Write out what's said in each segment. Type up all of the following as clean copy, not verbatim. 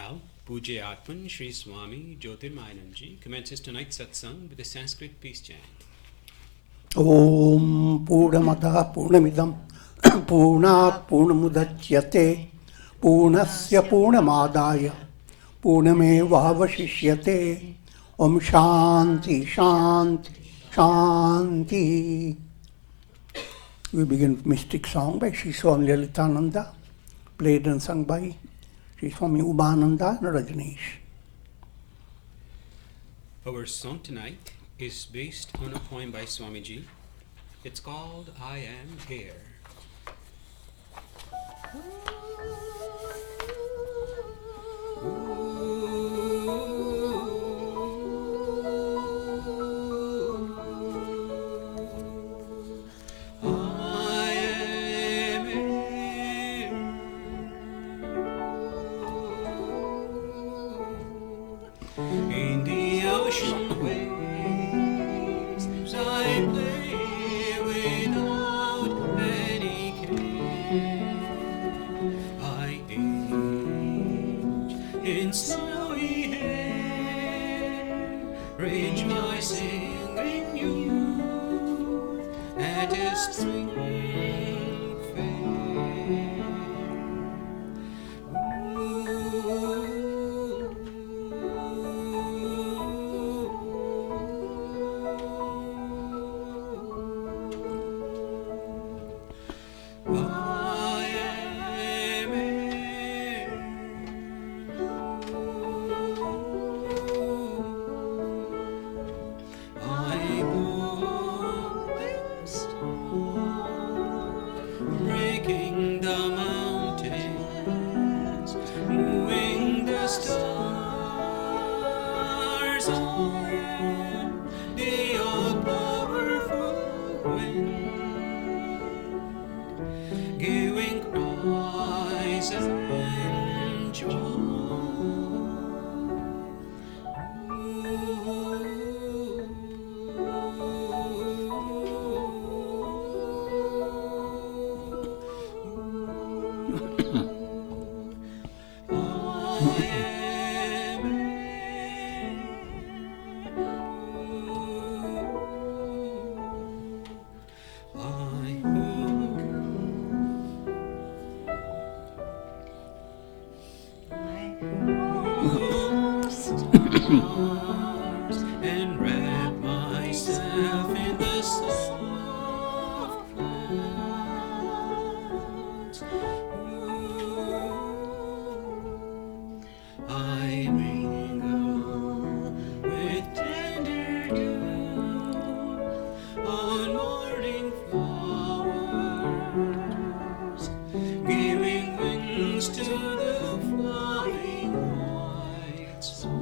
Now, Pujya Atman Sri Swami Jyotirmayananda commences tonight's Satsang with a Sanskrit peace chant. Om Purnamada Purnamidam Purnat Purnamudachyate Purnasya Purnamadaya Purnamevavashishyate. Om Shanti Shanti Shanti. We begin with mystic song by Sri Swami Lalitananda, played and sung by Sri Swami Ubananda and Rajneesh. Our song tonight is based on a poem by Swamiji. It's called I Am Here. In the ocean waves I play without any care. I age in snowy hair, rejoicing in youth at a spring fair. Breaking the mountains, moving the stars, I am the all-powerful wind, giving cries and joy. And wrap myself in the soft clouds. I mingle with tender dew on morning flowers, giving wings to the flying white swans.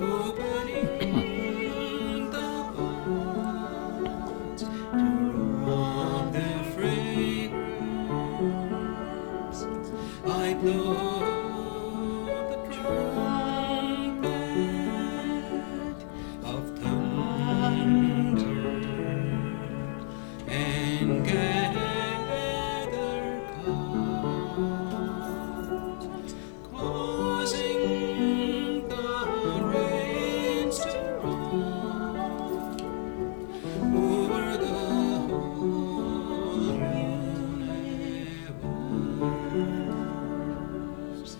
Opening the heart to roam the fragrance, I blow the trumpet of thunder and gather clouds, causing the rains to run over the whole universe.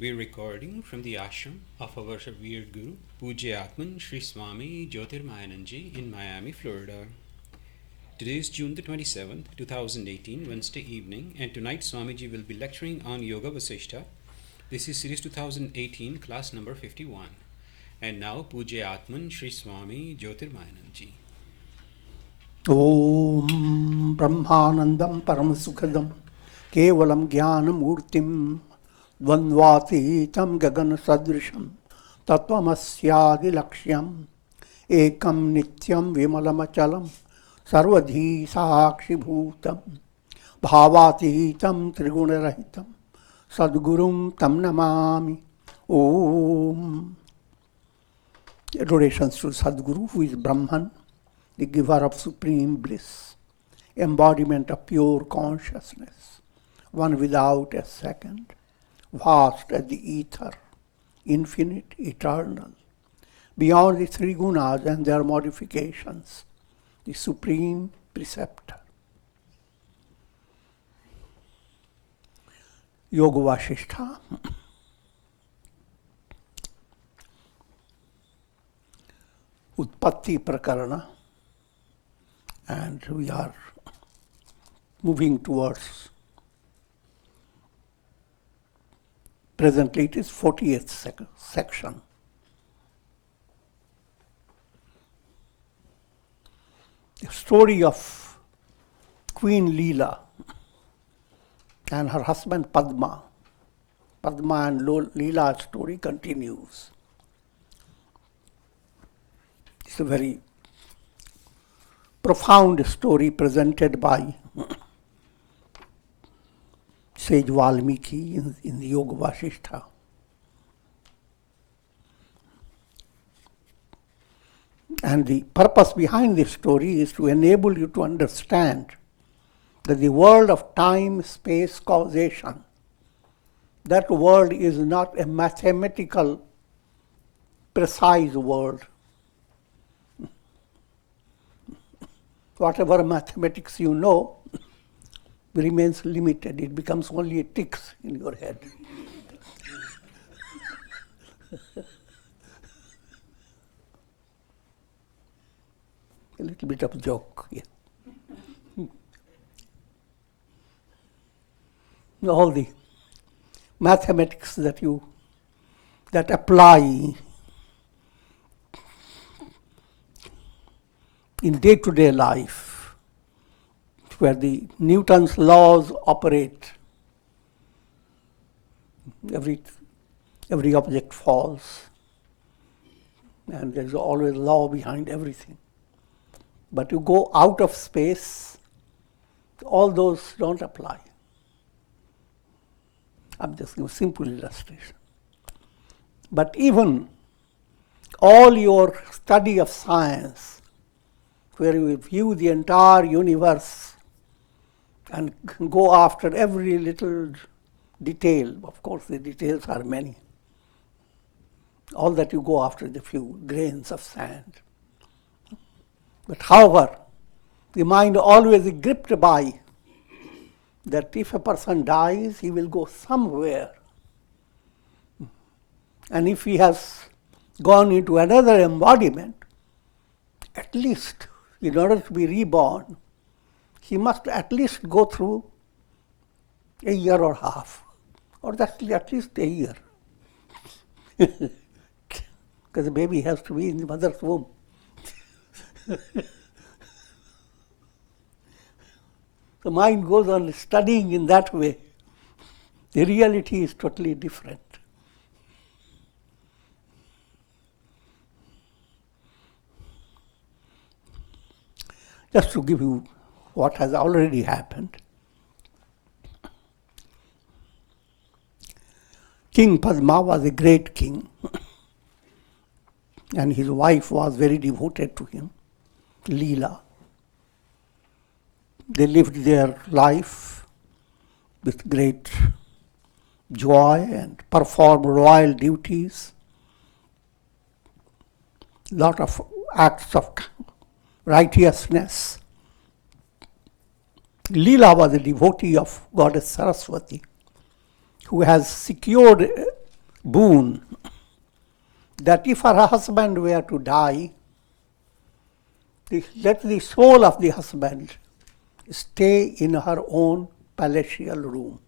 We're recording from the ashram of our revered Guru, Pujya Atman Sri Swami Jyotirmayananda in Miami, Florida. Today is June the 27th, 2018, Wednesday evening, and tonight Swamiji will be lecturing on Yoga Vasistha. This is series 2018, class number 51. And now Pujya Atman Sri Swami Jyotirmayananda. Om Brahmanandam Paramasukhadam Kevalam Jnanamurtim Dvandvatitam Gagana Sadrisham Tatvamasyadi Lakshyam Ekam Nityam Vimalamachalam Sarvadhi Sakshi Bhutam Bhavatitam Trigunarahitam Sadgurum Tam Namami. Om. Adorations to Sadguru, who is Brahman, the giver of supreme bliss, embodiment of pure consciousness, one without a second, vast as the ether, infinite, eternal, beyond the three gunas and their modifications, the supreme preceptor. Yoga Vasistha. Utpatti Prakarana, and we are moving towards, presently it is 40th section. The story of Queen Leela and her husband Padma. Padma and Leela's story continues. It's a very profound story presented by Sage Valmiki in the Yoga Vasistha. And the purpose behind this story is to enable you to understand that the world of time, space, causation, that world is not a mathematical, precise world. Whatever mathematics you know remains limited. It becomes only a ticks in your head. A little bit of a joke here. All the mathematics that apply in day-to-day life, where the Newton's laws operate, every object falls, and there's always law behind everything. But you go out of space, all those don't apply. I'm just giving a simple illustration. But even all your study of science, where you view the entire universe and go after every little detail. Of course, the details are many. All that you go after is a few grains of sand. But however, the mind always is gripped by that if a person dies, he will go somewhere. And if he has gone into another embodiment, at least in order to be reborn, he must at least go through a year or half, or that's at least a year. Because the baby has to be in the mother's womb. The mind goes on studying in that way. The reality is totally different. Just to give you what has already happened. King Padma was a great king, and his wife was very devoted to him, Leela. They lived their life with great joy and performed royal duties, lot of acts of righteousness. Leela was a devotee of Goddess Saraswati, who has secured boon that if her husband were to die, let the soul of the husband stay in her own palatial room.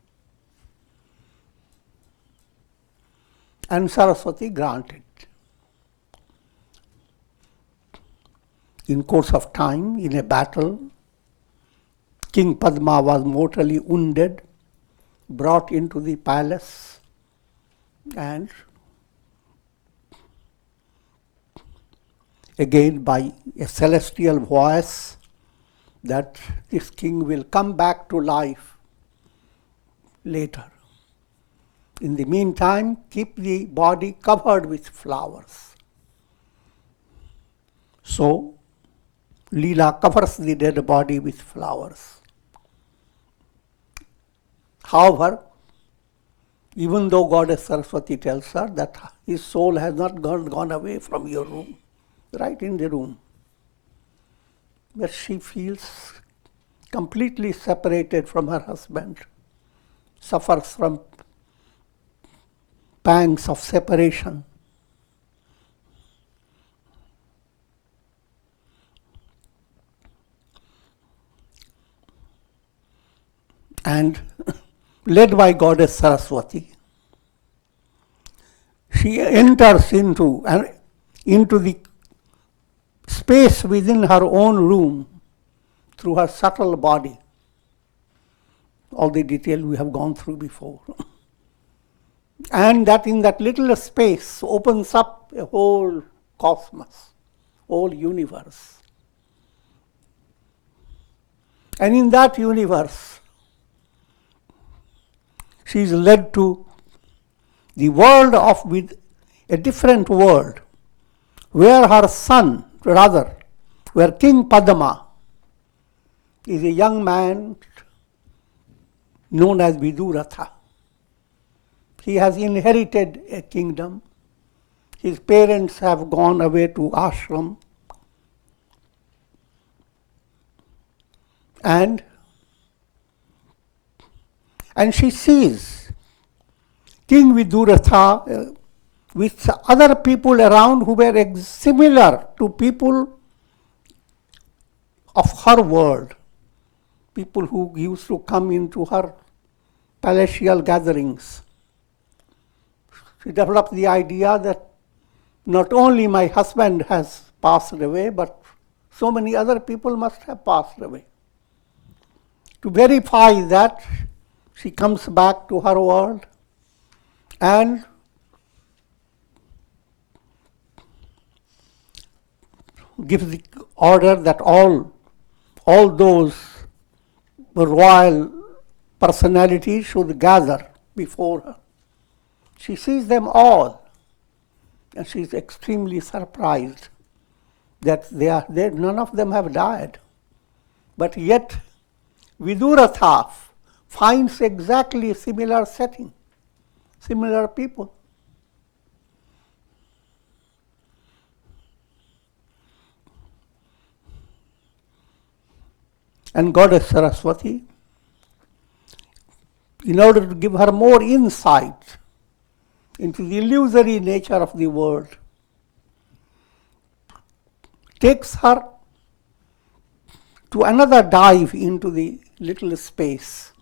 And Saraswati granted. In course of time, in a battle, King Padma was mortally wounded, brought into the palace, and again by a celestial voice that this king will come back to life later. In the meantime, keep the body covered with flowers. So, Leela covers the dead body with flowers. However, even though Goddess Saraswati tells her that his soul has not gone away from your room, right in the room, but she feels completely separated from her husband, suffers from pangs of separation. And led by Goddess Saraswati, she enters into the space within her own room through her subtle body. All the detail we have gone through before. And that in that little space opens up a whole cosmos, whole universe. And in that universe, she is led to the world of with a different world, where her son, rather, where King Padma is a young man known as Viduratha. He has inherited a kingdom. His parents have gone away to ashram. And she sees King Viduratha with other people around who were similar to people of her world, people who used to come into her palatial gatherings. She developed the idea that not only my husband has passed away, but so many other people must have passed away. To verify that, she comes back to her world and gives the order that all those royal personalities should gather before her. She sees them all, and she is extremely surprised that none of them have died. But yet, Viduratha finds exactly a similar setting, similar people. And Goddess Saraswati, in order to give her more insight into the illusory nature of the world, takes her to another dive into the little space.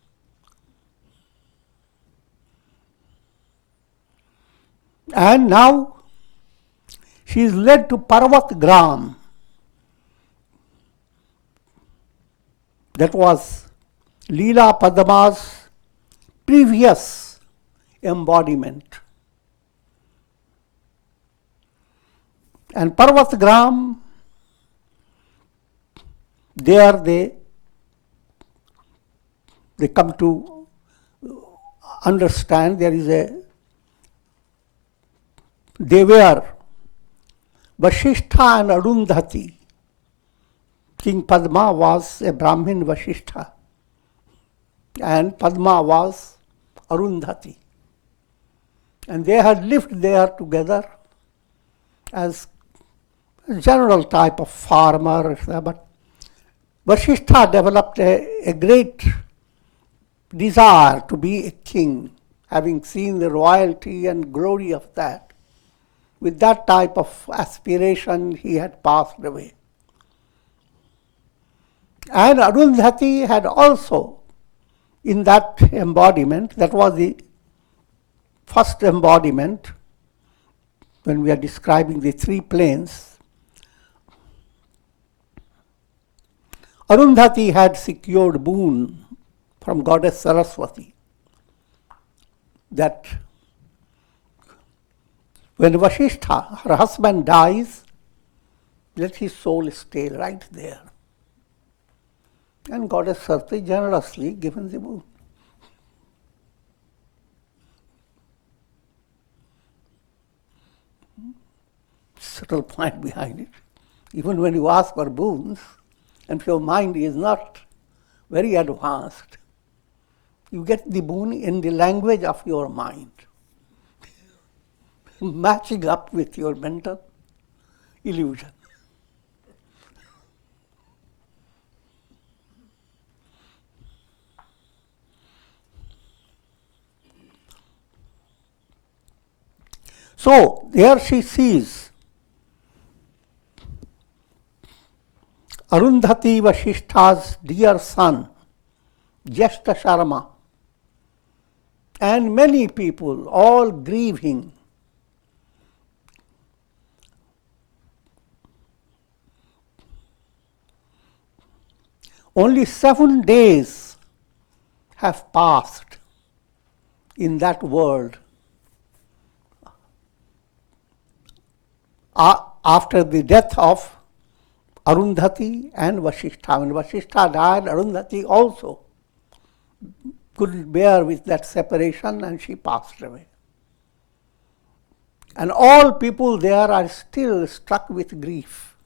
And now she is led to Parvat Gram. That was Leela Padma's previous embodiment. And Parvat Gram, there they come to understand they were Vasistha and Arundhati. King Padma was a Brahmin Vasistha and Padma was Arundhati. And they had lived there together as a general type of farmer, but Vasistha developed a great desire to be a king having seen the royalty and glory of that, with that type of aspiration he had passed away. And Arundhati had also, in that embodiment, that was the first embodiment, when we are describing the three planes, Arundhati had secured boon from Goddess Saraswati that when Vasistha, her husband, dies, let his soul stay right there. And Goddess Saraswati generously given the boon. Subtle point behind it. Even when you ask for boons, and if your mind is not very advanced, you get the boon in the language of your mind, matching up with your mental illusion. So there she sees Arundhati Vasistha's dear son, Jyeshta Sharma, and many people all grieving. Only 7 days have passed in that world after the death of Arundhati and Vasistha. When Vasistha died, Arundhati also couldn't bear with that separation and she passed away. And all people there are still struck with grief.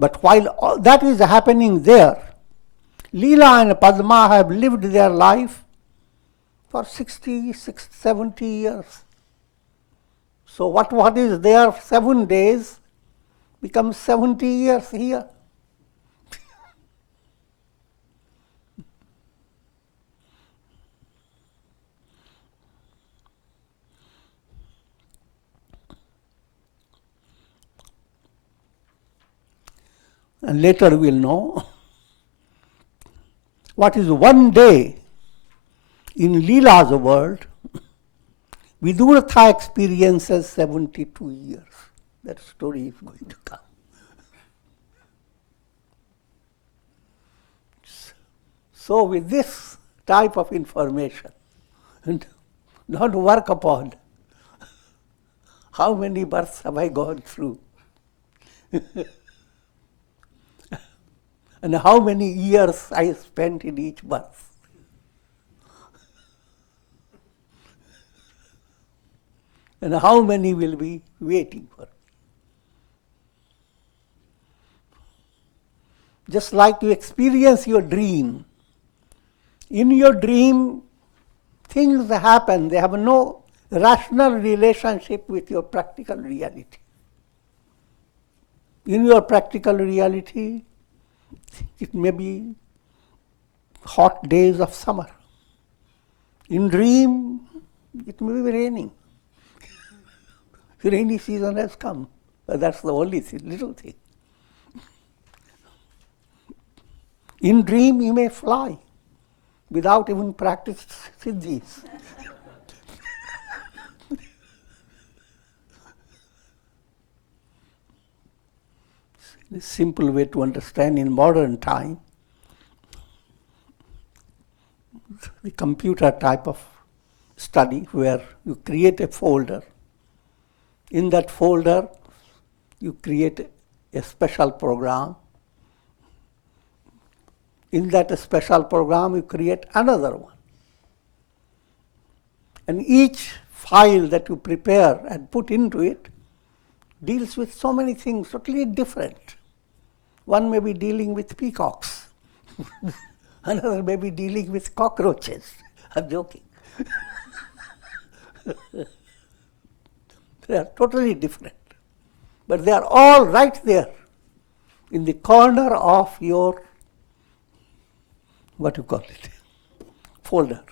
But while all that is happening there, Leela and Padma have lived their life for 60, 70 years. So what is there 7 days becomes 70 years here. And later we'll know what is 1 day in Leela's world. Vidurtha experiences 72 years. That story is going to come. So with this type of information, and not work upon how many births have I gone through, and how many years I spent in each birth. And how many will be waiting for. Just like you experience your dream. In your dream, things happen, they have no rational relationship with your practical reality. In your practical reality, it may be hot days of summer. In dream, it may be raining. The rainy season has come, but that's the only little thing. In dream, you may fly without even practiced siddhis. The simple way to understand in modern time, the computer type of study where you create a folder. In that folder, you create a special program. In that special program, you create another one. And each file that you prepare and put into it deals with so many things totally different. One may be dealing with peacocks. Another may be dealing with cockroaches. I'm joking. They are totally different. But they are all right there in the corner of your, what you call it, folder.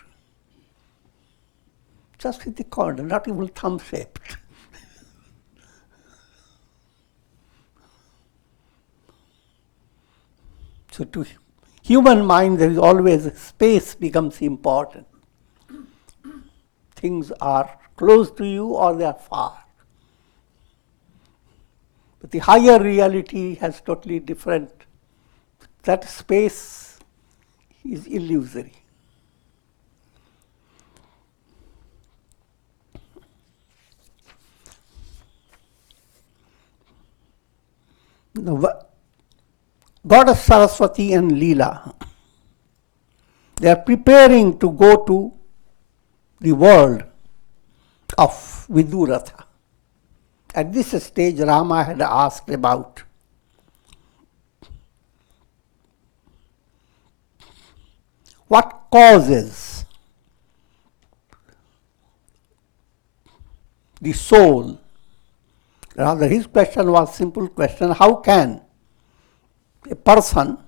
Just in the corner, not even thumb-shaped. So to human mind, there is always space becomes important. Things are close to you or they are far. But the higher reality has totally different. That space is illusory. The Goddess Saraswati and Leela, they are preparing to go to the world of Viduratha. At this stage, Rama had asked about what causes the soul. Rather, his question was a simple question: how can a person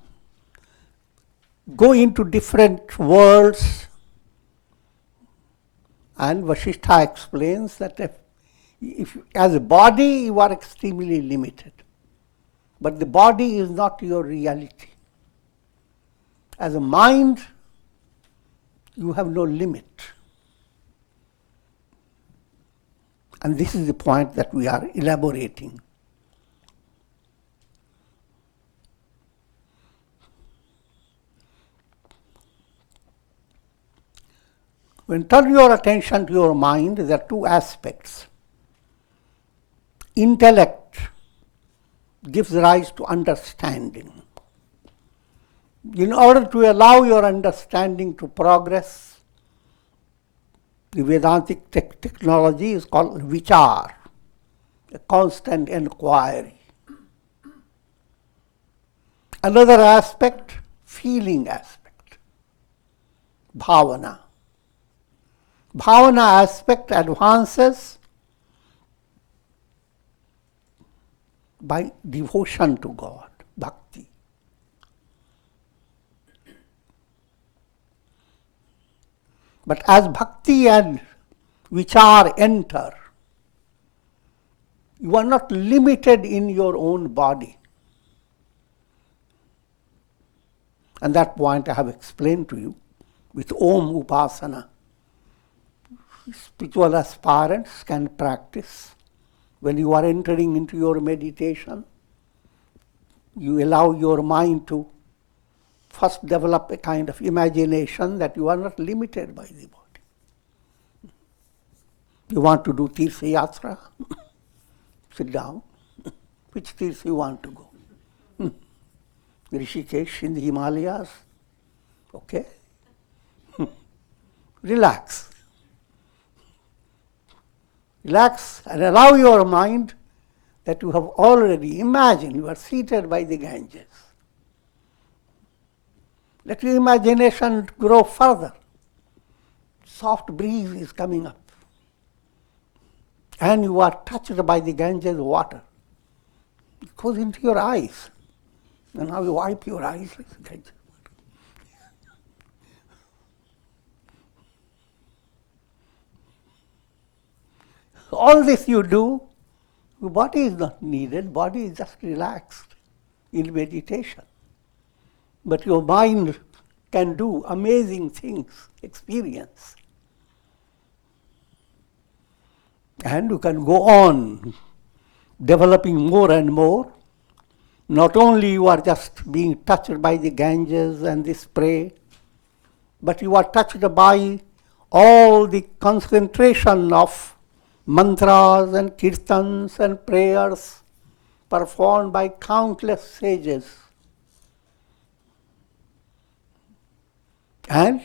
go into different worlds? And Vasistha explains that if as a body you are extremely limited, but the body is not your reality. As a mind, you have no limit. And this is the point that we are elaborating. When turn your attention to your mind, there are two aspects. Intellect gives rise to understanding. In order to allow your understanding to progress, the Vedantic technology is called vichar, a constant enquiry. Another aspect, feeling aspect, bhavana. Bhavana aspect advances by devotion to God, bhakti. But as bhakti and vichar enter, you are not limited in your own body. And that point I have explained to you with Om Upasana. Spiritual aspirants can practice. When you are entering into your meditation, you allow your mind to first develop a kind of imagination that you are not limited by the body. You want to do Tirtha Yatra? Sit down. Which Tirtha you want to go? Rishikesh in the Himalayas? Okay. Relax. Relax and allow your mind that you have already imagined you are seated by the Ganges. Let your imagination grow further. Soft breeze is coming up. And you are touched by the Ganges water. It goes into your eyes. And now you wipe your eyes with the Ganges water. All this you do, your body is not needed, body is just relaxed in meditation. But your mind can do amazing things, experience. And you can go on developing more and more. Not only you are just being touched by the Ganges and the spray, but you are touched by all the concentration of mantras and kirtans and prayers performed by countless sages. And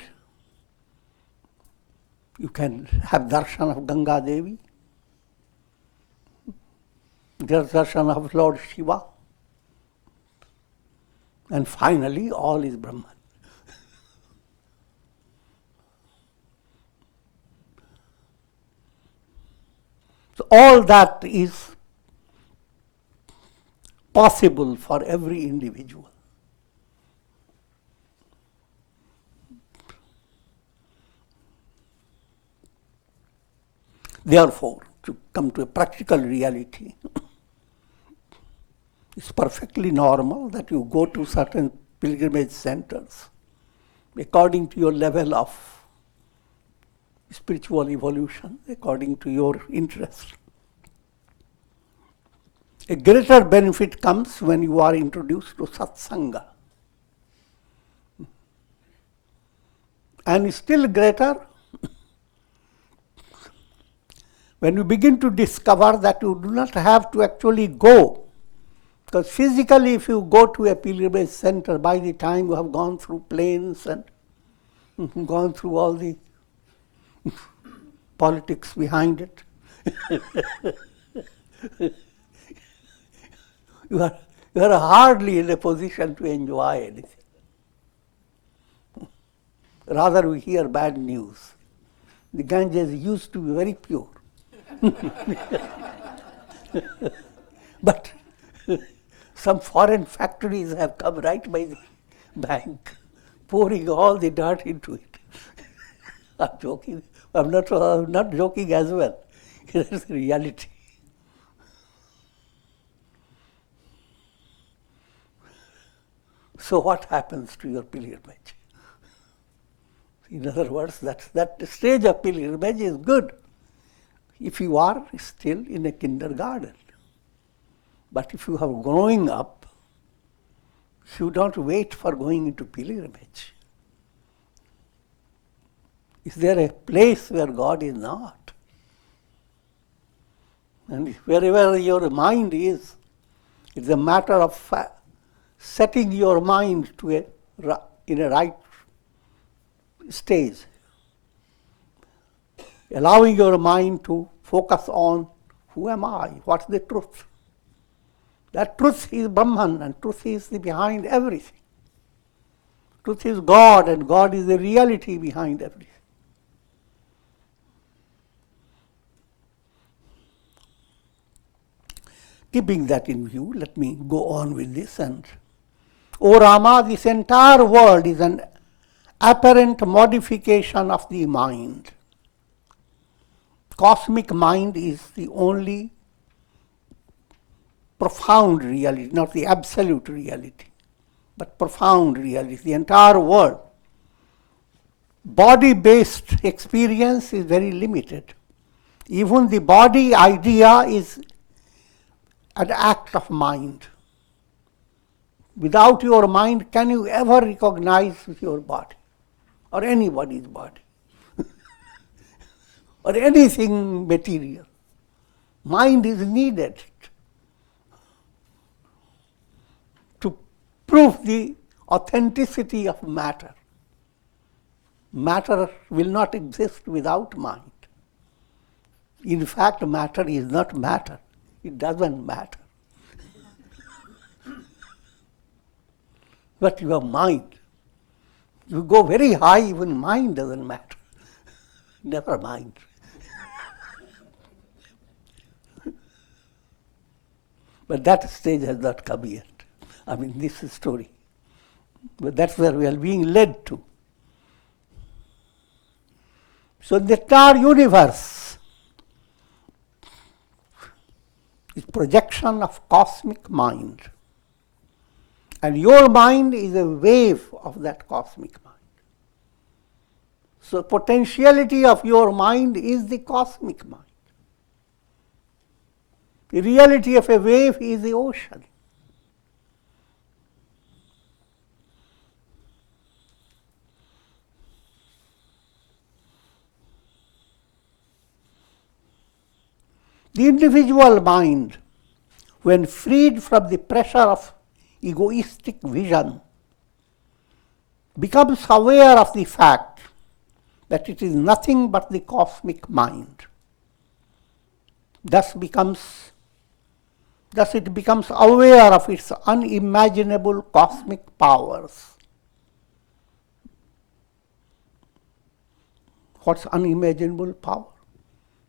you can have darshan of Ganga Devi, darshan of Lord Shiva, and finally all is Brahman. So all that is possible for every individual. Therefore, to come to a practical reality, it's perfectly normal that you go to certain pilgrimage centers according to your level of spiritual evolution, according to your interest. A greater benefit comes when you are introduced to Satsanga. And still greater when you begin to discover that you do not have to actually go. Because physically, if you go to a pilgrimage center, by the time you have gone through planes and gone through all the politics behind it, you are hardly in a position to enjoy anything. Rather, we hear bad news. The Ganges used to be very pure. But some foreign factories have come right by the bank, pouring all the dirt into it. I'm joking. I'm not joking as well. That's the reality. So what happens to your pilgrimage? In other words, that stage of pilgrimage is good if you are still in a kindergarten. But if you have growing up, you don't wait for going into pilgrimage. Is there a place where God is not? And wherever your mind is, it's a matter of setting your mind to in a right stage. Allowing your mind to focus on who am I, what's the truth. That truth is Brahman, and truth is behind everything. Truth is God, and God is the reality behind everything. Keeping that in view, let me go on with this. And, O Rama, this entire world is an apparent modification of the mind. Cosmic mind is the only profound reality, not the absolute reality, but profound reality, the entire world. Body-based experience is very limited. Even the body idea is an act of mind. Without your mind, can you ever recognize your body or anybody's body or anything material? Mind is needed to prove the authenticity of matter. Matter will not exist without mind. In fact, matter is not matter. It doesn't matter. But your mind, you go very high, even mind doesn't matter. Never mind. But that stage has not come yet. I mean, this is story. But that's where we are being led to. So the entire universe is projection of cosmic mind. And your mind is a wave of that cosmic mind. So potentiality of your mind is the cosmic mind. The reality of a wave is the ocean. The individual mind, when freed from the pressure of egoistic vision, becomes aware of the fact that it is nothing but the cosmic mind. Thus it becomes aware of its unimaginable cosmic powers. What's unimaginable power?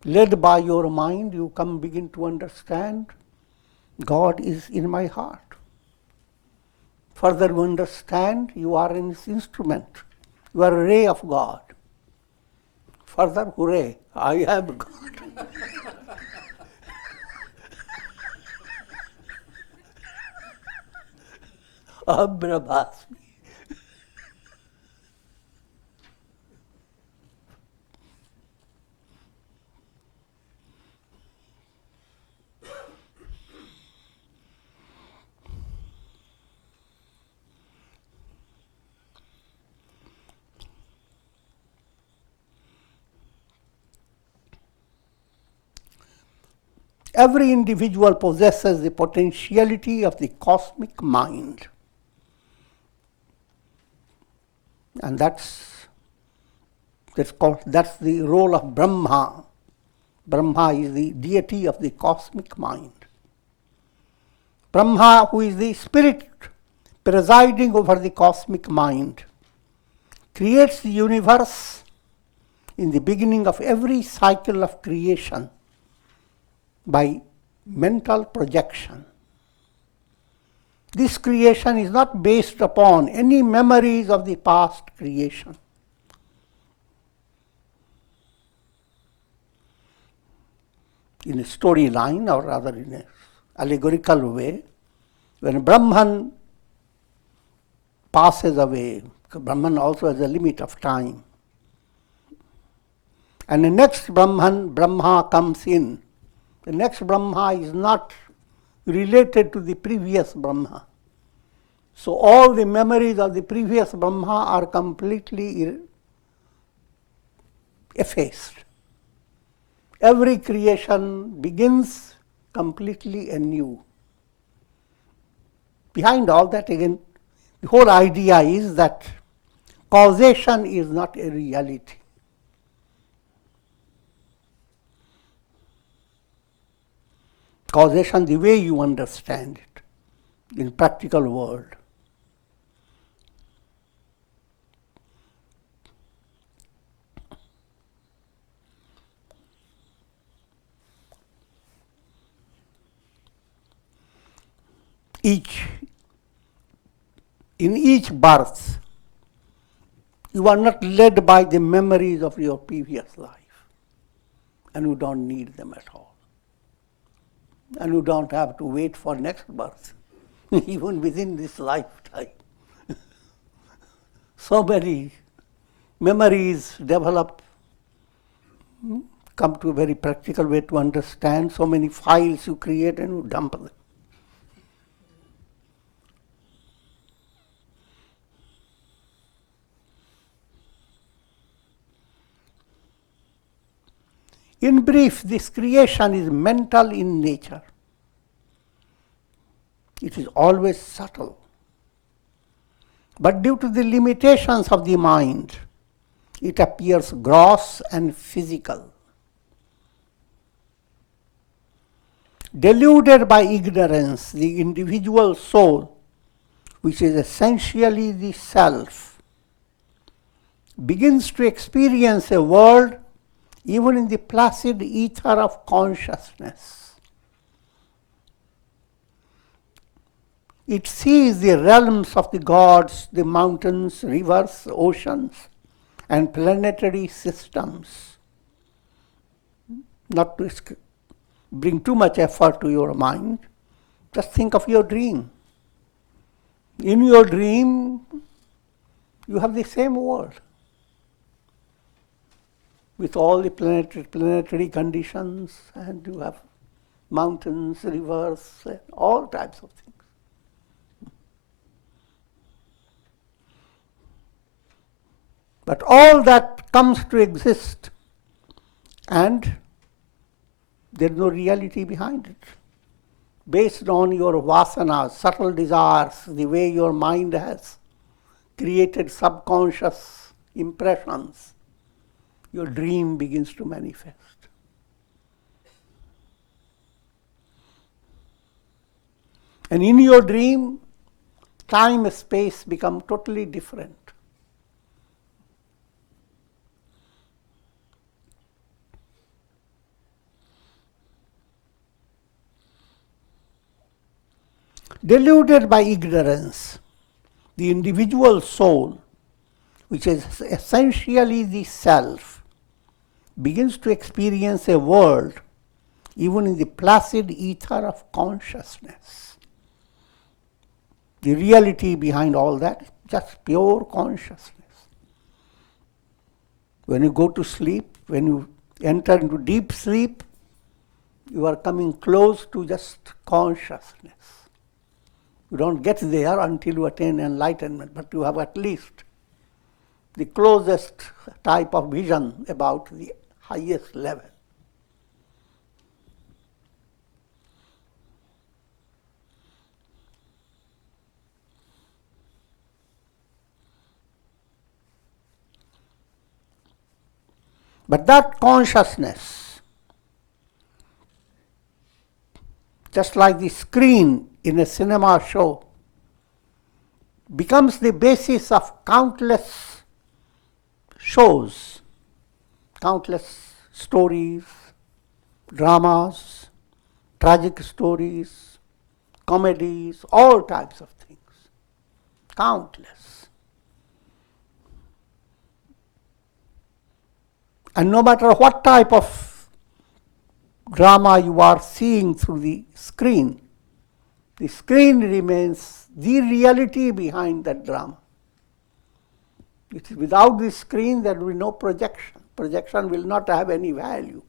Led by your mind, you begin to understand God is in my heart. Further you understand, you are in His instrument. You are a ray of God. Further, hooray, I am God. Aham Brahmasmi. Every individual possesses the potentiality of the cosmic mind. And that's the role of Brahma. Brahma is the deity of the cosmic mind. Brahma, who is the spirit presiding over the cosmic mind, creates the universe in the beginning of every cycle of creation by mental projection. This creation is not based upon any memories of the past creation. In a storyline, or rather in an allegorical way, when Brahman passes away, Brahman also has a limit of time, and the next Brahma comes in. The next Brahma is not related to the previous Brahma. So all the memories of the previous Brahma are completely effaced. Every creation begins completely anew. Behind all that, again, the whole idea is that causation is not a reality. Causation, the way you understand it in practical world. In each birth, you are not led by the memories of your previous life, and you don't need them at all. And you don't have to wait for next birth, even within this lifetime. So many memories develop, come to a very practical way to understand. So many files you create and you dump them. In brief, this creation is mental in nature. It is always subtle. But due to the limitations of the mind, it appears gross and physical. Deluded by ignorance, the individual soul, which is essentially the self, begins to experience a world even in the placid ether of consciousness. It sees the realms of the gods, the mountains, rivers, oceans, and planetary systems. Not to bring too much effort to your mind, just think of your dream. In your dream, you have the same world, with all the planetary conditions, and you have mountains, rivers, and all types of things. But all that comes to exist, and there is no reality behind it. Based on your vasanas, subtle desires, the way your mind has created subconscious impressions, your dream begins to manifest. And in your dream, time and space become totally different. deluded by ignorance, the individual soul, which is essentially the self, begins to experience a world even in the placid ether of consciousness. The reality behind all that is just pure consciousness. When you go to sleep, when you enter into deep sleep, you are coming close to just consciousness. You don't get there until you attain enlightenment, but you have at least the closest type of vision about the highest level. But that consciousness, just like the screen in a cinema show, becomes the basis of countless shows, countless stories, dramas, tragic stories, comedies, all types of things, countless. And no matter what type of drama you are seeing through the screen remains the reality behind that drama. It is without the screen there will be no projection. Projection will not have any value.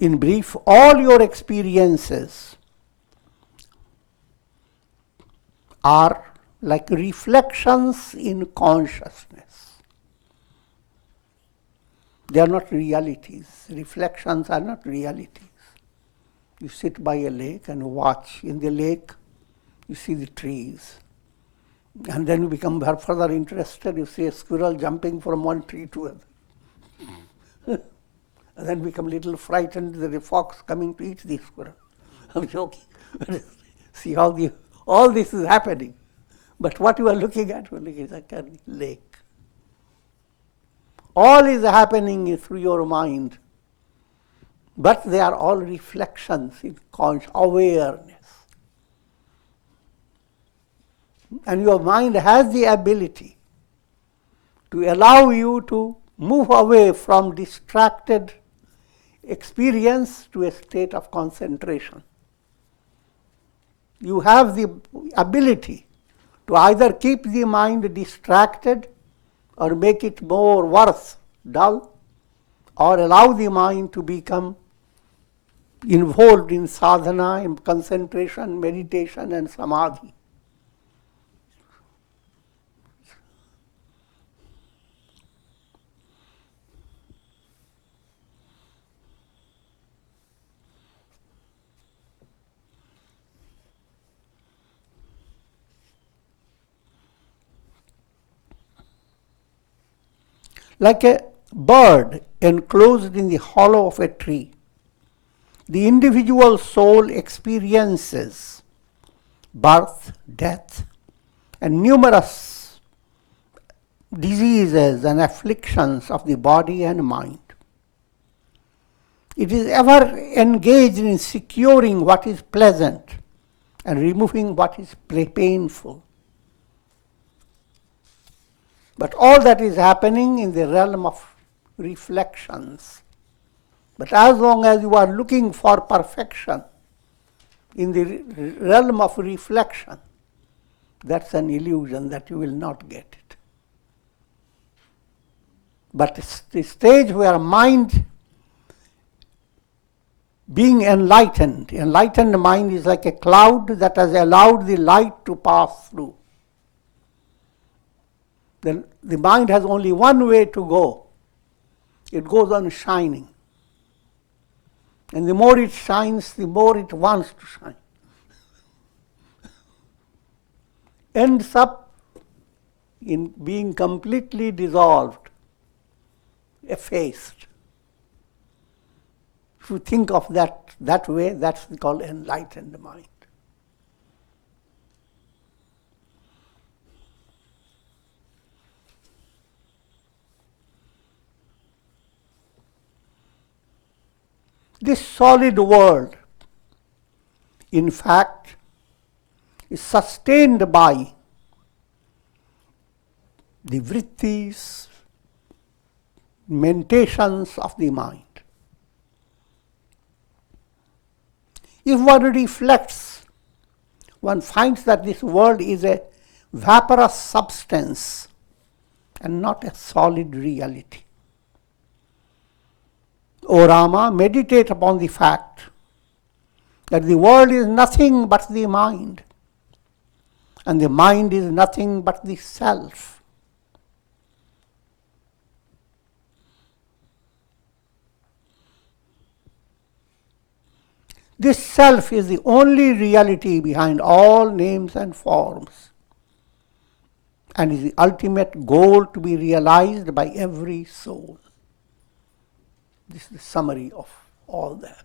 In brief, all your experiences are like reflections in consciousness. They are not realities. Reflections are not realities. You sit by a lake and watch. In the lake, you see the trees. And then you become further interested. You see a squirrel jumping from one tree to another. And then become a little frightened that the fox coming to eat the squirrel. I'm joking. See how all this is happening. But what you are looking at is like a lake. All is happening through your mind. But they are all reflections in awareness. And your mind has the ability to allow you to move away from distracted experience to a state of concentration. You have the ability to either keep the mind distracted or make it more worse, dull, or allow the mind to become involved in sadhana, in concentration, meditation, and samadhi. Like a bird enclosed in the hollow of a tree, the individual soul experiences birth, death, and numerous diseases and afflictions of the body and mind. It is ever engaged in securing what is pleasant and removing what is painful. But all that is happening in the realm of reflections. But as long as you are looking for perfection in the realm of reflection, that's an illusion that you will not get it. But the stage where mind being enlightened mind is like a cloud that has allowed the light to pass through. Then the mind has only one way to go. It goes on shining. And the more it shines, the more it wants to shine. Ends up in being completely dissolved, effaced. If you think of that way, that's called enlightened mind. This solid world, in fact, is sustained by the vrittis, mentations of the mind. If one reflects, one finds that this world is a vaporous substance and not a solid reality. O Rama, meditate upon the fact that the world is nothing but the mind, and the mind is nothing but the self. This self is the only reality behind all names and forms, and is the ultimate goal to be realized by every soul. This is the summary of all that.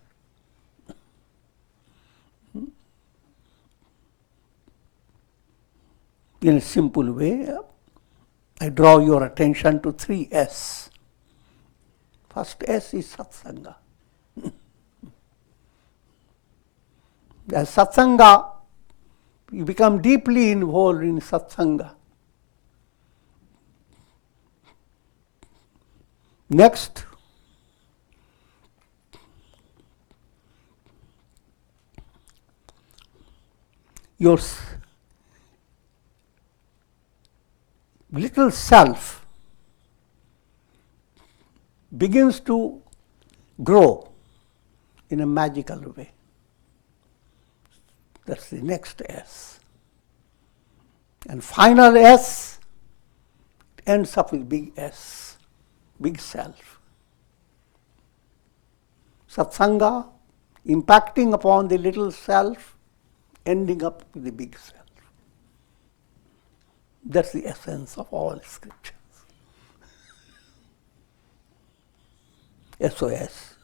In a simple way, I draw your attention to 3 S. First S is Satsanga. As Satsanga, you become deeply involved in Satsanga. Next, your little self begins to grow in a magical way. That's the next S. And final S ends up with big S, big self. Satsanga impacting upon the little self, ending up with the big self. That's the essence of all scriptures. SOS.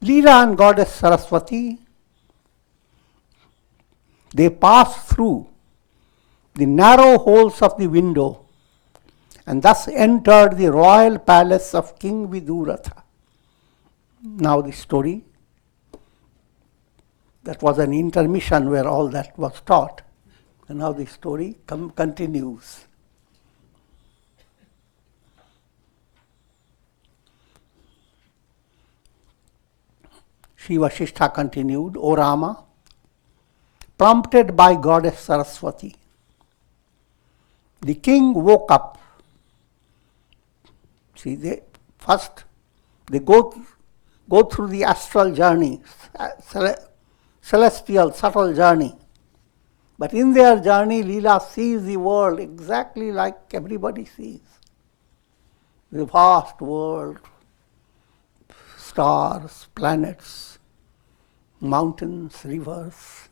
Leela and Goddess Saraswati, they pass through the narrow holes of the window and thus entered the royal palace of King Viduratha. Now the story, that was an intermission where all that was taught, and now the story continues. Shri Vasistha continued, O Rama, prompted by Goddess Saraswati, the king woke up. See, they go through the astral journey, celestial, subtle journey. But in their journey, Leela sees the world exactly like everybody sees. The vast world, stars, planets, mountains, rivers,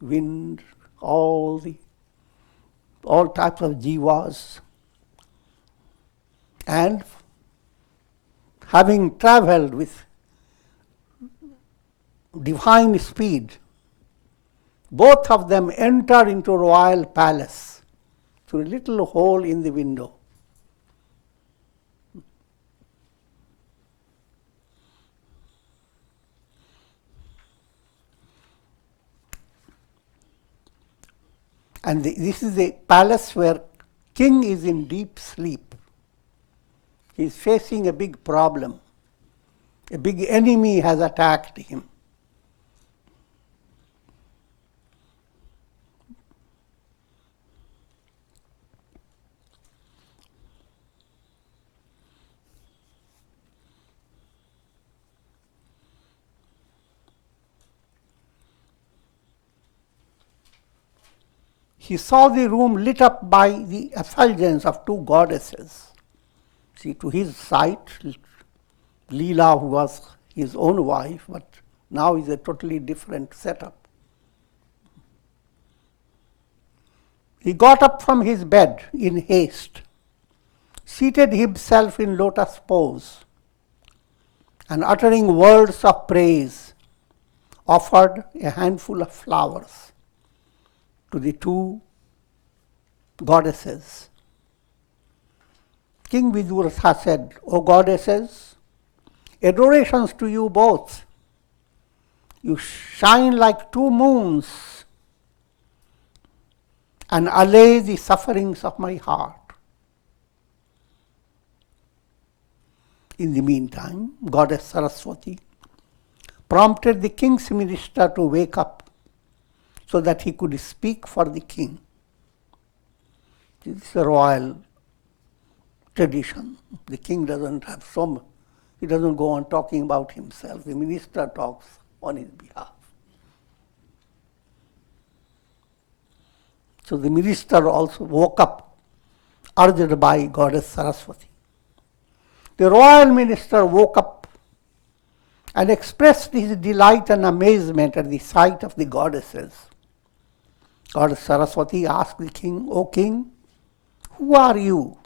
wind, all types of jivas. And having traveled with divine speed, both of them enter into royal palace through a little hole in the window. And this is a palace where king is in deep sleep. He is facing a big problem. A big enemy has attacked him. He saw the room lit up by the effulgence of 2 goddesses. See, to his sight, Leela, who was his own wife, but now is a totally different setup. He got up from his bed in haste, seated himself in lotus pose, and uttering words of praise, offered a handful of flowers to the two goddesses. King Vidurtha said, "O goddesses, adorations to you both. You shine like two moons and allay the sufferings of my heart." In the meantime, Goddess Saraswati prompted the king's minister to wake up so that he could speak for the king. This is a royal tradition. The king doesn't have he doesn't go on talking about himself. The minister talks on his behalf. So the minister also woke up, urged by Goddess Saraswati. The royal minister woke up and expressed his delight and amazement at the sight of the goddesses. Goddess Saraswati asked the king, "O king, who are you?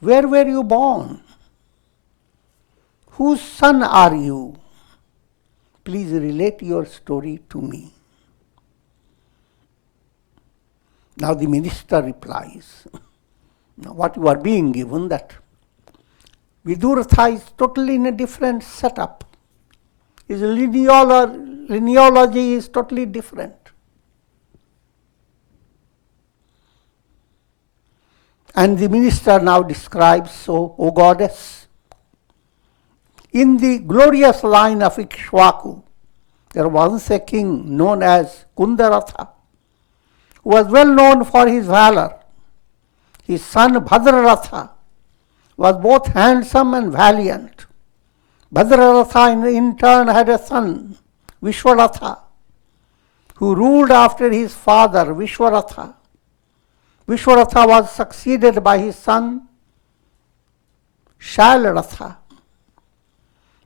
Where were you born? Whose son are you? Please relate your story to me." Now the minister replies, "Now what you are being given, that Vidurtha is totally in a different setup. His linealogy is totally different. And the minister now describes, "So, O goddess, in the glorious line of Ikshvaku, there was once a king known as Kundaratha, who was well known for his valor. His son Bhadraratha was both handsome and valiant. Bhadraratha in turn had a son, Vishwaratha, who ruled after his father Vishwaratha. Vishwaratha was succeeded by his son Shailaratha.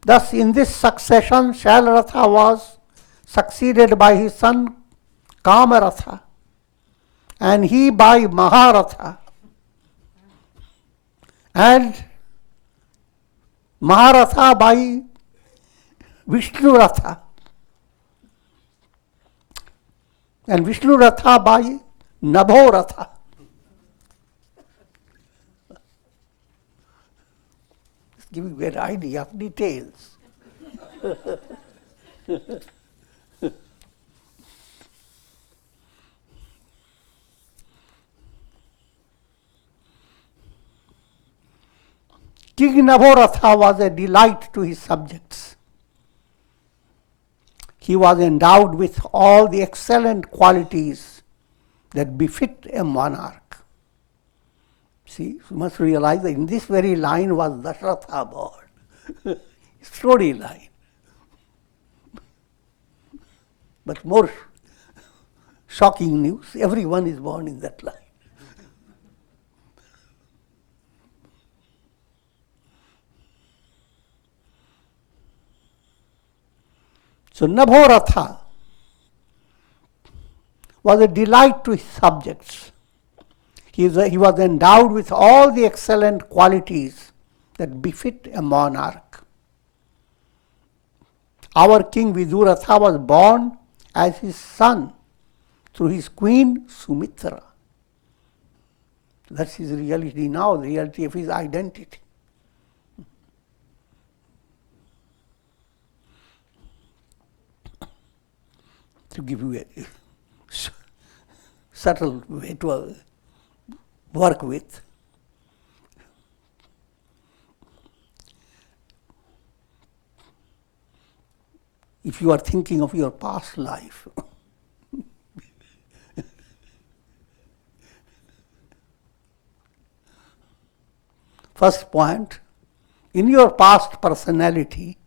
Thus, in this succession, Shailaratha was succeeded by his son Kamaratha, and he by Maharatha, and Maharatha by Vishnuratha, and Vishnuratha by Nabhoratha." Giving you an idea of details. King Nabhoratha was a delight to his subjects. He was endowed with all the excellent qualities that befit a monarch. See, you must realize that in this very line was Dasharatha born. Storyline. But more shocking news, everyone is born in that line. So Nabhoratha was a delight to his subjects. He was endowed with all the excellent qualities that befit a monarch. Our king Vidurtha was born as his son through his queen Sumitra. That's his reality now, the reality of his identity. To give you a subtle way to work with. If you are thinking of your past life, first point, in your past personality,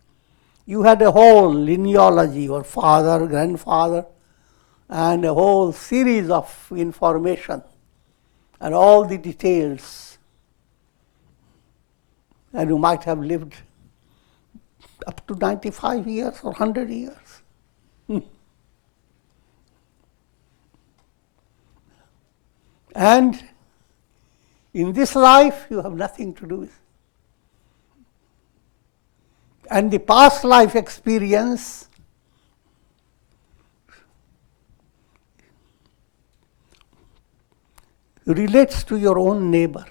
you had a whole linealogy, your father, grandfather, and a whole series of information and all the details. And you might have lived up to 95 years or 100 years. And in this life, you have nothing to do with it. And the past life experience relates to your own neighbor.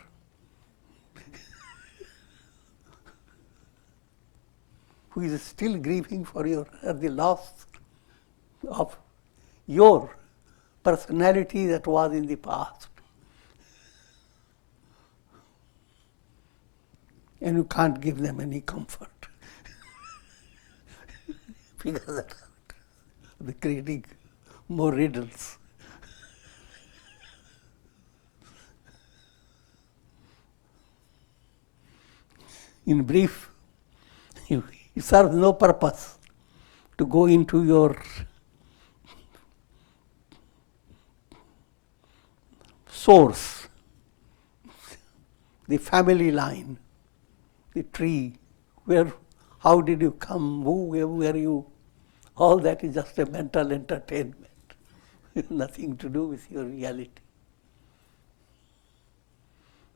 Who is still grieving for the loss of your personality that was in the past. And you can't give them any comfort. Figure that out. They're creating more riddles. In brief, it serves no purpose to go into your source, the family line, the tree, how did you come, where were you? All that is just a mental entertainment. Nothing to do with your reality.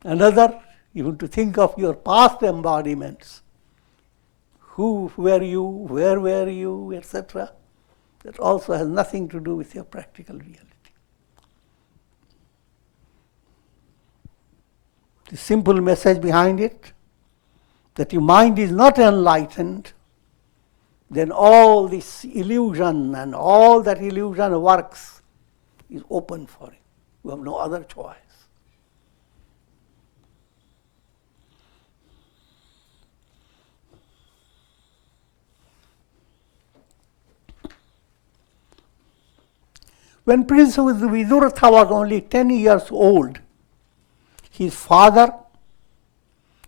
Another, even to think of your past embodiments. Who were you, where were you, etc. That also has nothing to do with your practical reality. The simple message behind it, that your mind is not enlightened, then all this illusion and all that illusion works is open for you. You have no other choice. When Prince Vidurtha was only 10 years old, his father,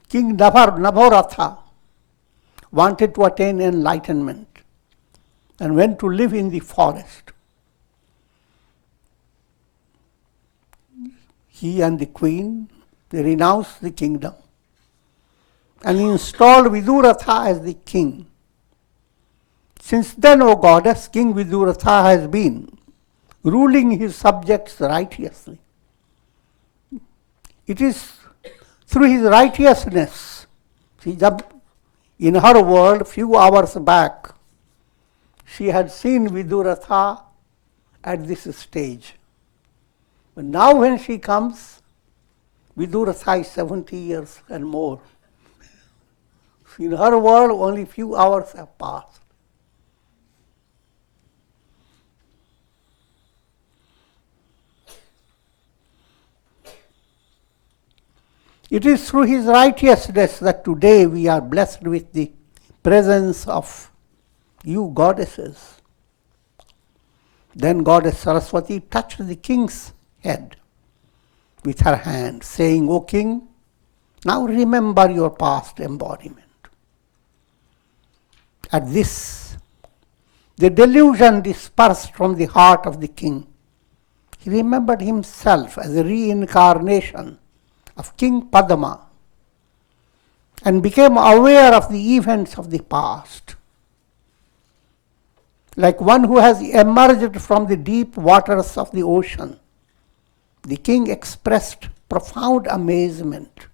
King Nabharatha, wanted to attain enlightenment and went to live in the forest. He and the queen, they renounced the kingdom and installed Vidurtha as the king. Since then, O goddess, King Vidurtha has been ruling his subjects righteously. It is through his righteousness. See, in her world, few hours back, she had seen Vidurtha at this stage. But now when she comes, Vidurtha is 70 years and more. In her world, only few hours have passed. It is through his righteousness that today we are blessed with the presence of you goddesses. Then Goddess Saraswati touched the king's head with her hand, saying, O king, now remember your past embodiment. At this, the delusion dispersed from the heart of the king. He remembered himself as a reincarnation of King Padma and became aware of the events of the past. Like one who has emerged from the deep waters of the ocean, the king expressed profound amazement.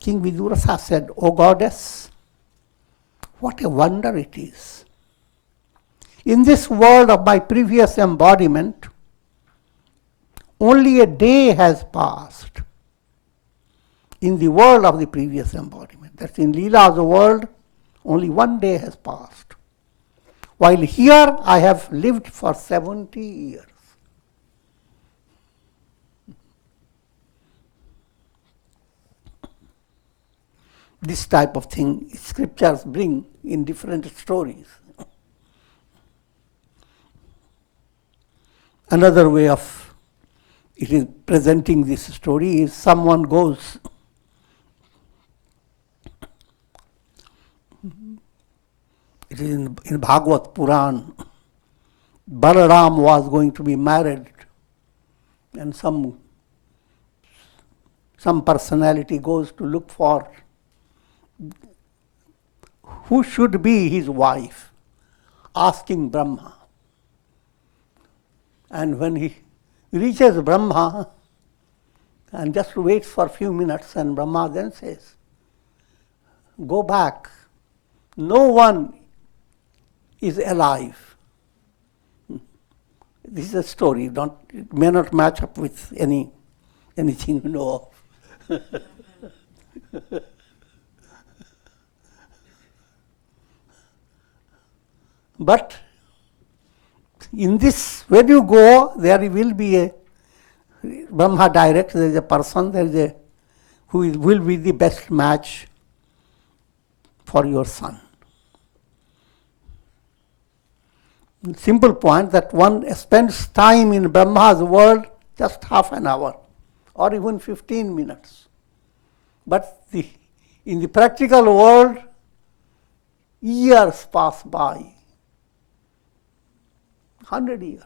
King Vidurtha said, O goddess, what a wonder it is. In this world of my previous embodiment, only a day has passed. In the world of the previous embodiment, that's in Leela's world, only one day has passed. While here I have lived for 70 years. This type of thing scriptures bring in different stories. Another way of it is presenting this story is someone goes it is in Bhagavad Puran. Balaram was going to be married and some personality goes to look for who should be his wife, asking Brahma. And when he reaches Brahma and just waits for a few minutes, and Brahma then says, go back. No one is alive. This is a story. It may not match up with any anything you know of. But in this, when you go, there will be a Brahma direct, there is a person, there is a who will be the best match for your son. Simple point that one spends time in Brahma's world just half an hour or even 15 minutes. But in the practical world, years pass by, 100 years.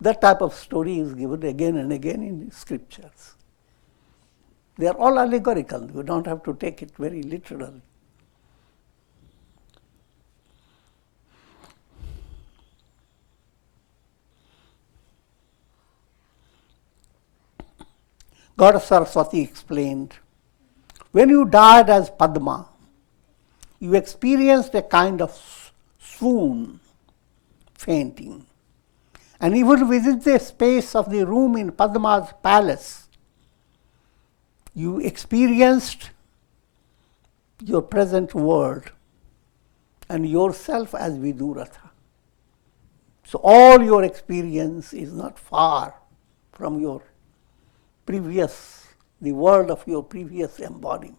That type of story is given again and again in the scriptures. They are all allegorical. You don't have to take it very literally. Goddess Saraswati explained, when you died as Padma, you experienced a kind of swoon, fainting. And even within the space of the room in Padma's palace, you experienced your present world and yourself as Viduratha. So all your experience is not far from your previous, the world of your previous embodiment.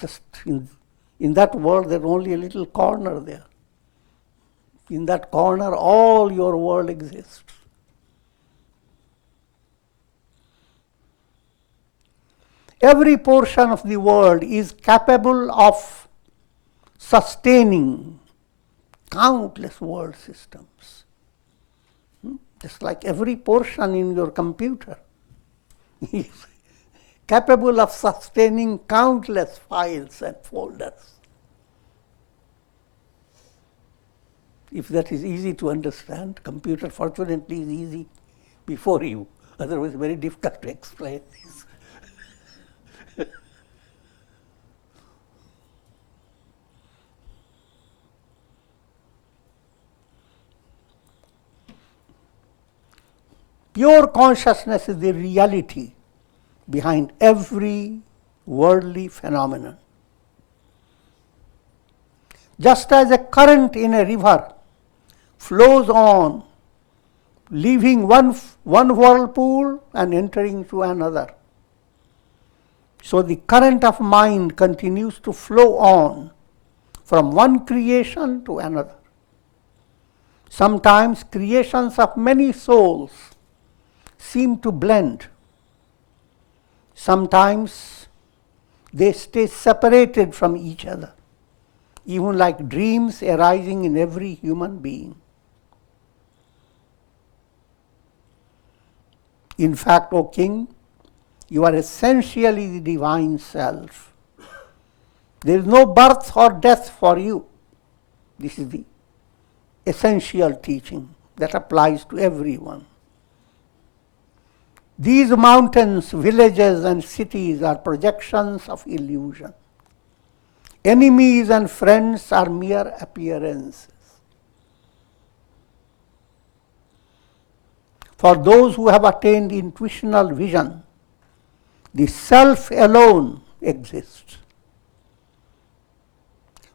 Just in that world, there's only a little corner there. In that corner, all your world exists. Every portion of the world is capable of sustaining countless world systems. Just like every portion in your computer is capable of sustaining countless files and folders. If that is easy to understand, computer fortunately is easy before you. Otherwise, very difficult to explain this. Pure consciousness is the reality behind every worldly phenomenon. Just as a current in a river flows on, leaving one whirlpool and entering into another, so the current of mind continues to flow on from one creation to another. Sometimes creations of many souls seem to blend. Sometimes they stay separated from each other, even like dreams arising in every human being. In fact, O King, you are essentially the divine self. There is no birth or death for you. This is the essential teaching that applies to everyone. These mountains, villages, and cities are projections of illusion. Enemies and friends are mere appearances. For those who have attained intuitional vision, the self alone exists.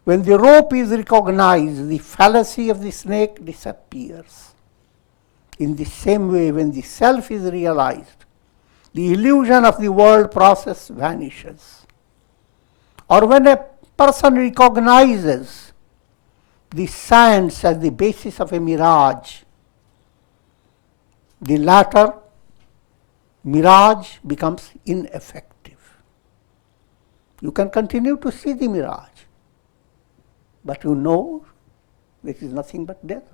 When the rope is recognized, the fallacy of the snake disappears. In the same way, when the self is realized, the illusion of the world process vanishes. Or when a person recognizes the science as the basis of a mirage, the latter mirage becomes ineffective. You can continue to see the mirage, but you know it is nothing but desert.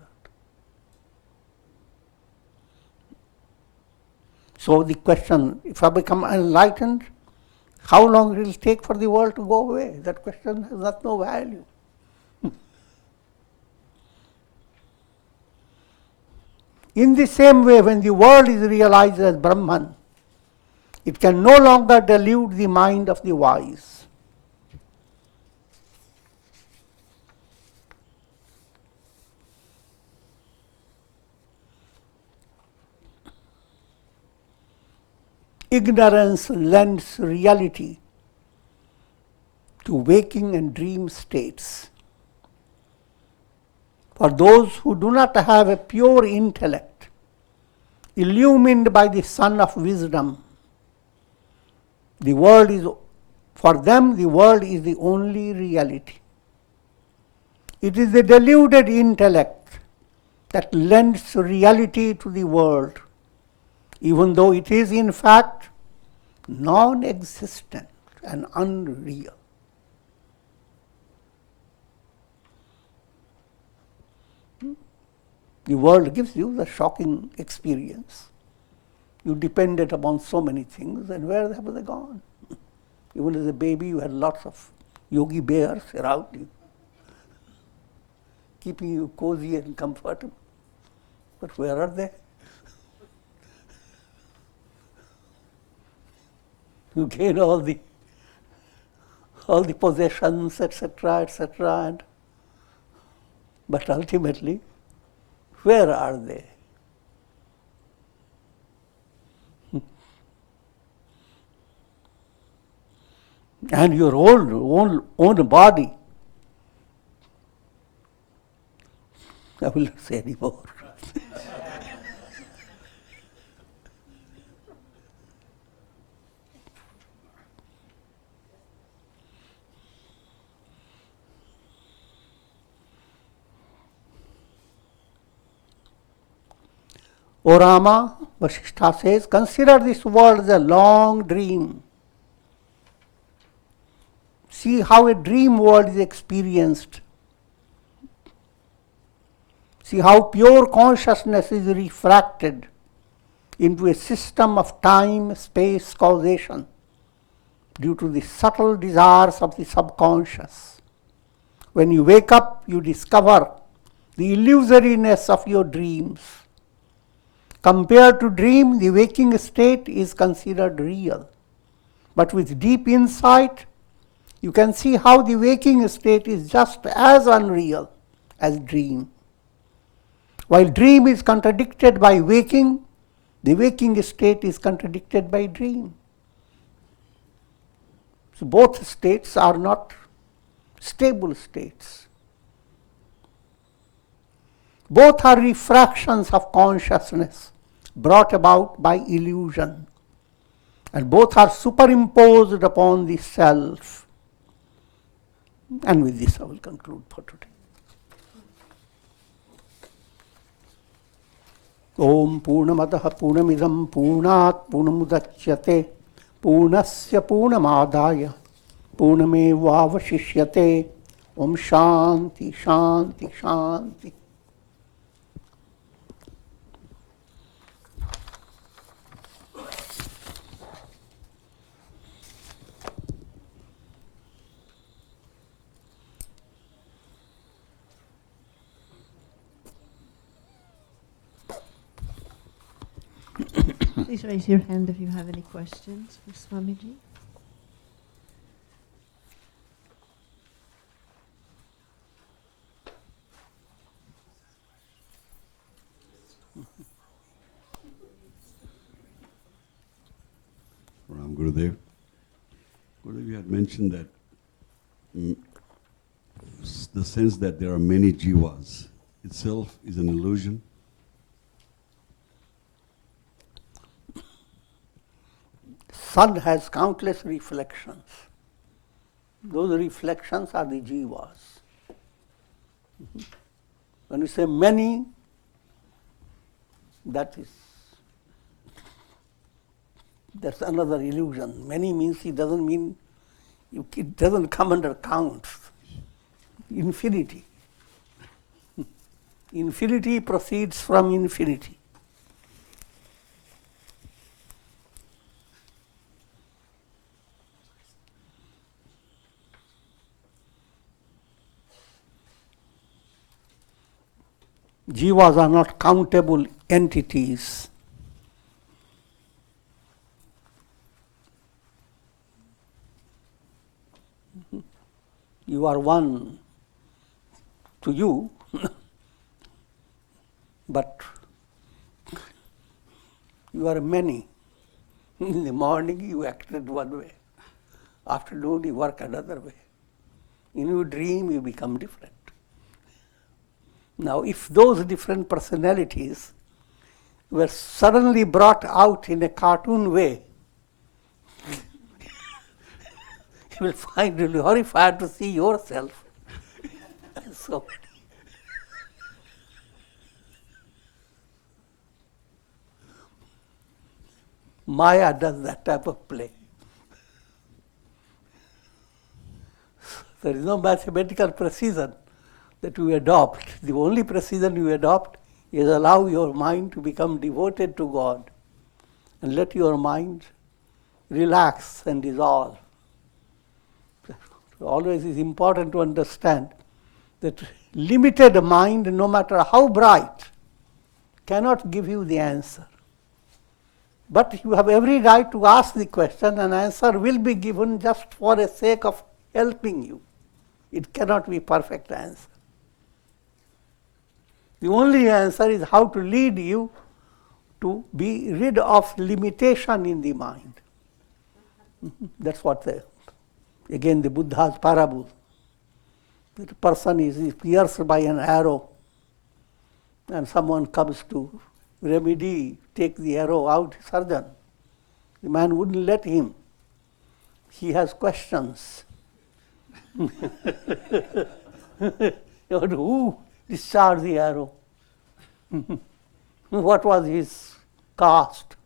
So the question, if I become enlightened, how long it will take for the world to go away? That question has got no value. In the same way, when the world is realized as Brahman, it can no longer delude the mind of the wise. ignorance lends reality to waking and dream states. For those who do not have a pure intellect, illumined by the sun of wisdom, for them the world is the only reality. It is the deluded intellect that lends reality to the world, even though it is in fact non-existent and unreal. The world gives you the shocking experience. You depended upon so many things, and where have they gone? Even as a baby, you had lots of yogi bears around you, keeping you cozy and comfortable. But where are they? You gain all the possessions, etc., etc., but ultimately, where are they? And your own body. I will not say any more. O Rama, Vasistha says, consider this world as a long dream. See how a dream world is experienced. See how pure consciousness is refracted into a system of time, space, causation due to the subtle desires of the subconscious. When you wake up, you discover the illusoriness of your dreams. Compared to dream, the waking state is considered real. But with deep insight, you can see how the waking state is just as unreal as dream. While dream is contradicted by waking, the waking state is contradicted by dream. So both states are not stable states. Both are refractions of consciousness brought about by illusion, and both are superimposed upon the self. And with this I will conclude for today. Om Purnamadaha Purnamidam Purnat Purnamudachyate Purnasya Purnamadaya Purnamevavashishyate. Om Shanti Shanti Shanti. Please raise your hand if you have any questions for Swamiji. Ram Gurudev. Gurudev, you had mentioned that the sense that there are many jivas itself is an illusion. Sun has countless reflections. Those reflections are the jivas. When you say many, that's another illusion. Many means it doesn't come under count. Infinity. Infinity proceeds from infinity. Jivas are not countable entities. You are one to you, but you are many In the morning you acted one way. Afternoon you work another way. In your dream you become different. Now if those different personalities were suddenly brought out in a cartoon way, you will find it horrified to see yourself. So, Maya does that type of play. There is no mathematical precision that you adopt. The only precision you adopt is allow your mind to become devoted to God and let your mind relax and dissolve. Always is important to understand that limited mind, no matter how bright, cannot give you the answer. But you have every right to ask the question, and answer will be given just for the sake of helping you. It cannot be perfect answer. The only answer is how to lead you to be rid of limitation in the mind. That's what again the Buddha's parable. That a person is pierced by an arrow and someone comes to take the arrow out, surgeon. The man wouldn't let him. He has questions. Who discharged the arrow? What was his caste?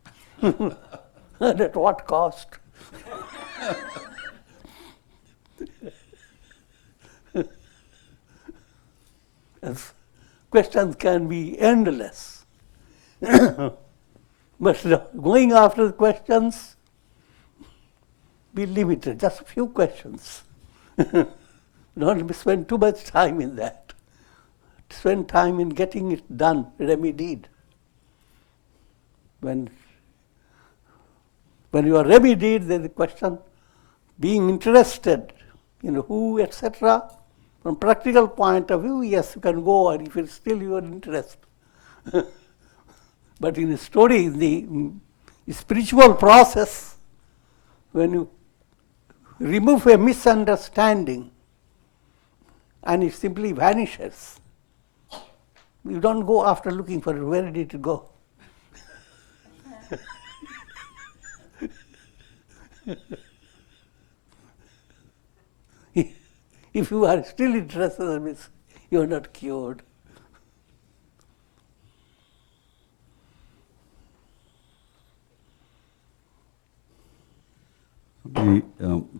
And at what cost? Questions can be endless. But going after the questions, be limited, just a few questions. Don't spend too much time in that. Spend time in getting it done, remedied. When you are remedied, there's the question, being interested in who, etc. From practical point of view, yes, you can go, and if it's still your interest. But in a story, the spiritual process, when you remove a misunderstanding and it simply vanishes, you don't go after looking for it. Where did it go? If you are still interested, that means you are not cured. We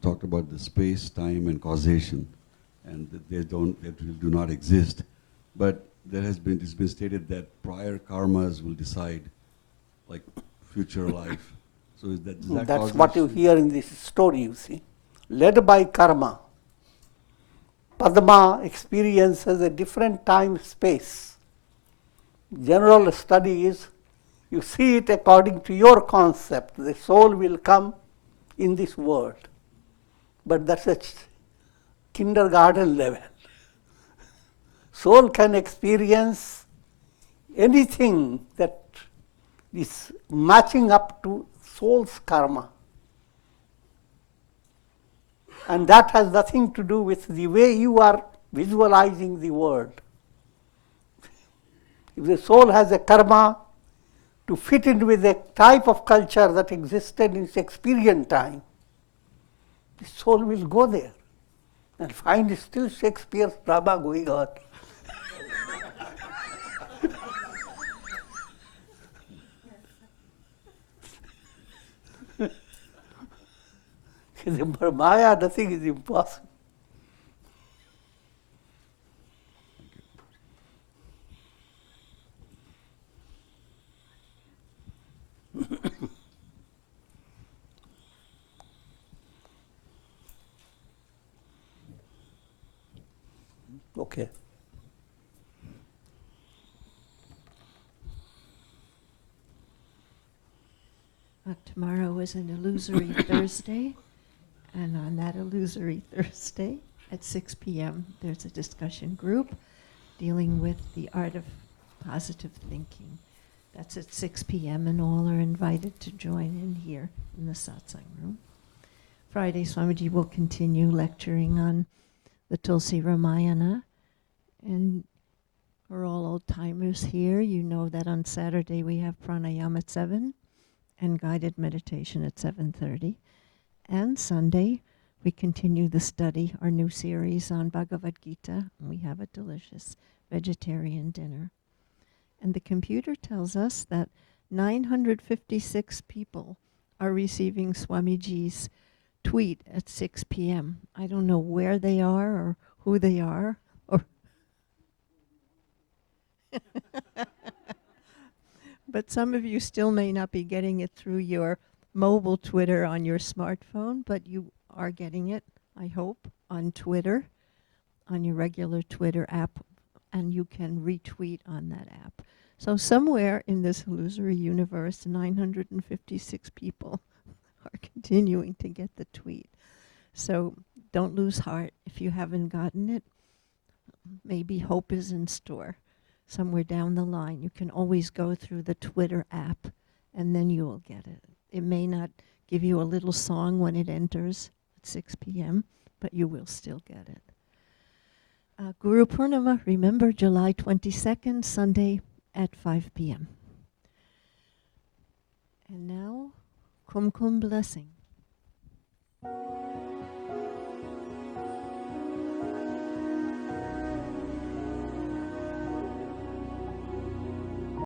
talked about the space, time, and causation, and that they do not exist. But it's been stated that prior karmas will decide, like future life. So is that That's causation? what you hear in this story, you see. Led by karma, Padma experiences a different time-space. General study is, you see it according to your concept. The soul will come in this world. But that's a kindergarten level. Soul can experience anything that is matching up to soul's karma. And that has nothing to do with the way you are visualizing the world. If the soul has a karma to fit in with a type of culture that existed in Shakespearean time, the soul will go there and find still Shakespeare's drama going on. In Maya, nothing is impossible. Okay. Tomorrow is an illusory Thursday, and on that illusory Thursday at 6 p.m. there's a discussion group dealing with the art of positive thinking. That's at 6 p.m. and all are invited to join in here in the Satsang room. Friday, Swamiji will continue lecturing on the Tulsi Ramayana. And for all old-timers here, you know that on Saturday we have pranayama at 7 and guided meditation at 7:30. And Sunday, we continue the study, our new series on Bhagavad Gita, and we have a delicious vegetarian dinner. And the computer tells us that 956 people are receiving Swamiji's tweet at 6 p.m. I don't know where they are or who they are, or but some of you still may not be getting it through your mobile Twitter on your smartphone, but you are getting it, I hope, on Twitter, on your regular Twitter app, and you can retweet on that app. So somewhere in this illusory universe, 956 people are continuing to get the tweet. So don't lose heart if you haven't gotten it. Maybe hope is in store somewhere down the line. You can always go through the Twitter app and then you will get it. It may not give you a little song when it enters at 6 p.m., but you will still get it. Guru Purnima, remember, July 22nd, Sunday at 5 p.m. And now, Kum Kum blessing.